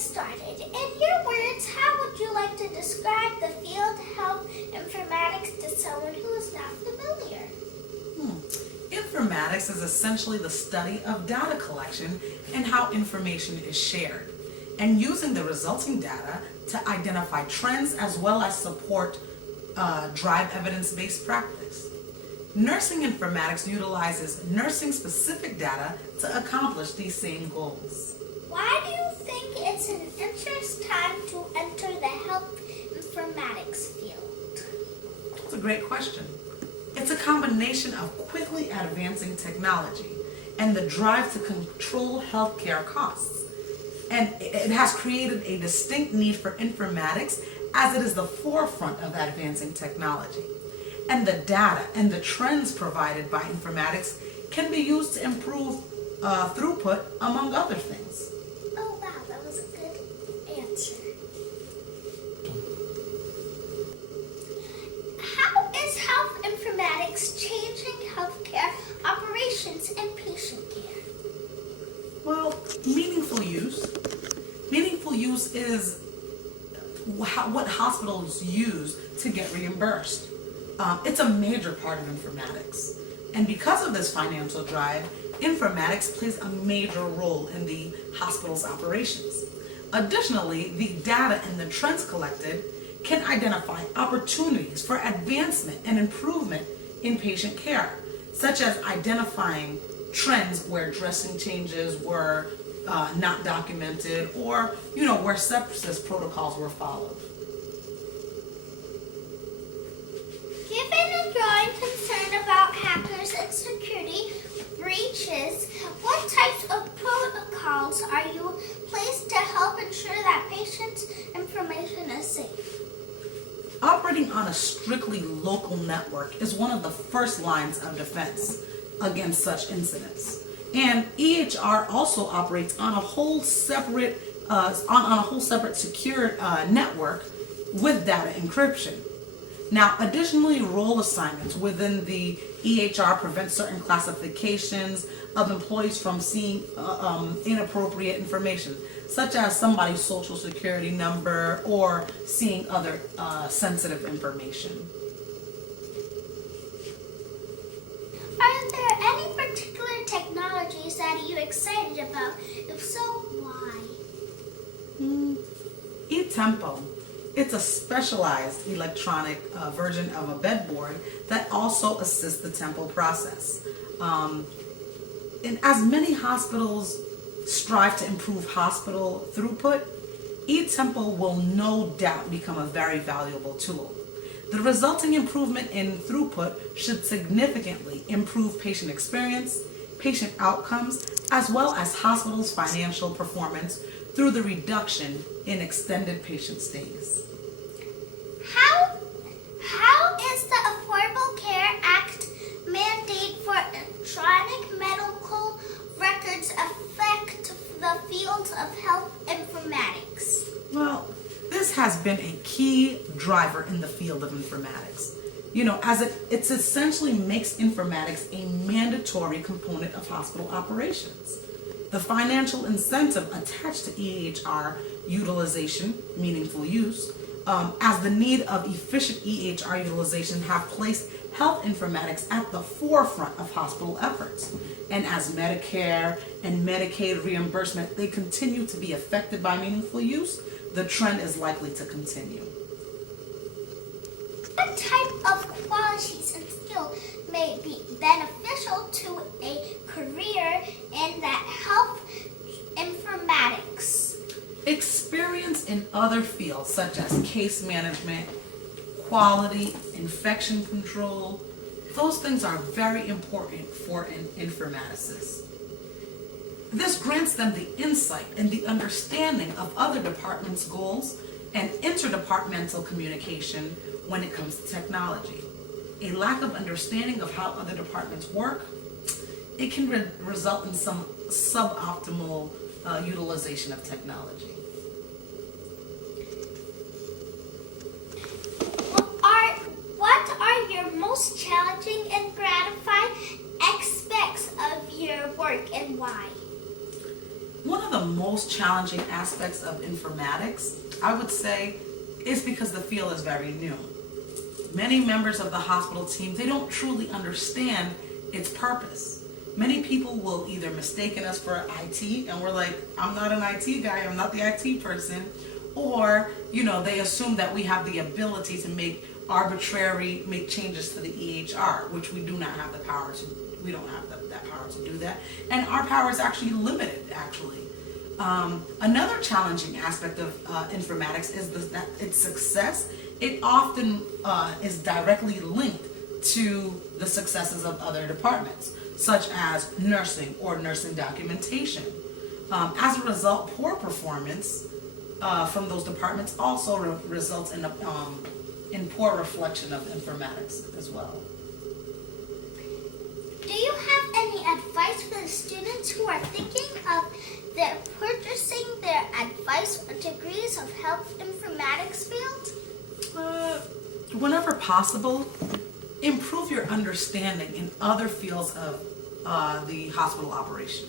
started. In your words, how would you like to describe the field health informatics to someone who is not familiar? Informatics is essentially the study of data collection and how information is shared, and using the resulting data to identify trends as well as support drive evidence-based practice. Nursing informatics utilizes nursing-specific data to accomplish these same goals. Why do you think it's an interest time to enter the health informatics field? That's a great question. It's a combination of quickly advancing technology and the drive to control healthcare costs. And it has created a distinct need for informatics as it is the forefront of advancing technology. And the data and the trends provided by informatics can be used to improve throughput, among other things. Oh wow, that was a good answer. How is health informatics changing healthcare operations and patient care? Well, meaningful use. Meaningful use is what hospitals use to get reimbursed. It's a major part of informatics. And because of this financial drive, informatics plays a major role in the hospital's operations. Additionally, the data and the trends collected can identify opportunities for advancement and improvement in patient care, such as identifying trends where dressing changes were not documented, or where sepsis protocols were followed. Given a growing concern about hackers and security breaches, what types of protocols are you placed to help ensure that patients' information is safe? Operating on a strictly local network is one of the first lines of defense against such incidents. And EHR also operates on a whole separate secure network with data encryption. Now, additionally, role assignments within the EHR prevent certain classifications of employees from seeing inappropriate information, such as somebody's social security number or seeing other sensitive information. Are there any particular technologies that you're excited about? If so, why? eTempo. It's a specialized electronic version of a bedboard that also assists the tempo process. And as many hospitals strive to improve hospital throughput, eTempo will no doubt become a very valuable tool. The resulting improvement in throughput should significantly improve patient experience, patient outcomes, as well as hospitals' financial performance through the reduction in extended patient stays. How is the Affordable Care Act mandate for electronic medical records affect the field of health informatics? Well, this has been a key driver in the field of informatics. As it essentially makes informatics a mandatory component of hospital operations. The financial incentive attached to EHR utilization, meaningful use, as the need of efficient EHR utilization have placed health informatics at the forefront of hospital efforts. And as Medicare and Medicaid reimbursement, they continue to be affected by meaningful use, the trend is likely to continue. What type of qualities and skills may be beneficial to a career in that health informatics? Experience in other fields such as case management, quality, infection control, those things are very important for an informaticist. This grants them the insight and the understanding of other departments' goals and interdepartmental communication when it comes to technology. A lack of understanding of how other departments work, it can result in some suboptimal utilization of technology. What are your most challenging and gratifying aspects of your work and why? One of the most challenging aspects of informatics, I would say, is because the field is very new. Many members of the hospital team, they don't truly understand its purpose. Many people will either mistaken us for IT, and we're like, I'm not an IT guy, I'm not the IT person, or, they assume that we have the ability to make changes to the EHR, which we do not have the power to. We don't have that power to do that, and our power is actually limited, actually. Another challenging aspect of informatics is that its success, it often is directly linked to the successes of other departments, such as nursing or nursing documentation. As a result, poor performance from those departments also results in poor reflection of informatics as well. Do you have any advice for the students who are thinking of purchasing their advice or degrees of health informatics field? Whenever possible, improve your understanding in other fields of the hospital operation.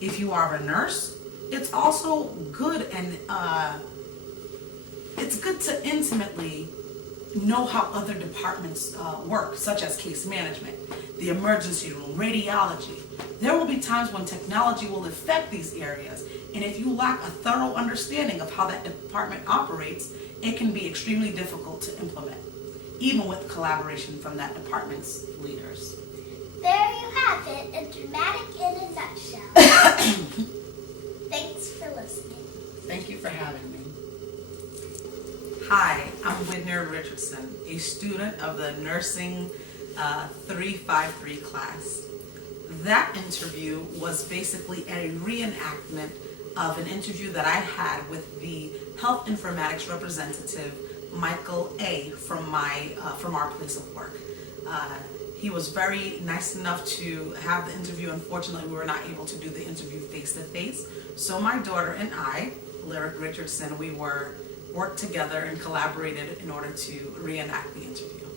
If you are a nurse, it's also good and it's good to intimately know how other departments work, such as case management, the emergency room, radiology. There will be times when technology will affect these areas, and if you lack a thorough understanding of how that department operates, it can be extremely difficult to implement, even with collaboration from that department's leaders. There you have it, a dramatic in a nutshell. Thanks for listening. Thank you for having me. Hi, I'm Wydnyr Richardson, a student of the Nursing 353 class. That interview was basically a reenactment of an interview that I had with the health informatics representative, Michael A. from our place of work. He was very nice enough to have the interview. Unfortunately, we were not able to do the interview face-to-face. So my daughter and I, Lyric Richardson, we worked together and collaborated in order to reenact the interview.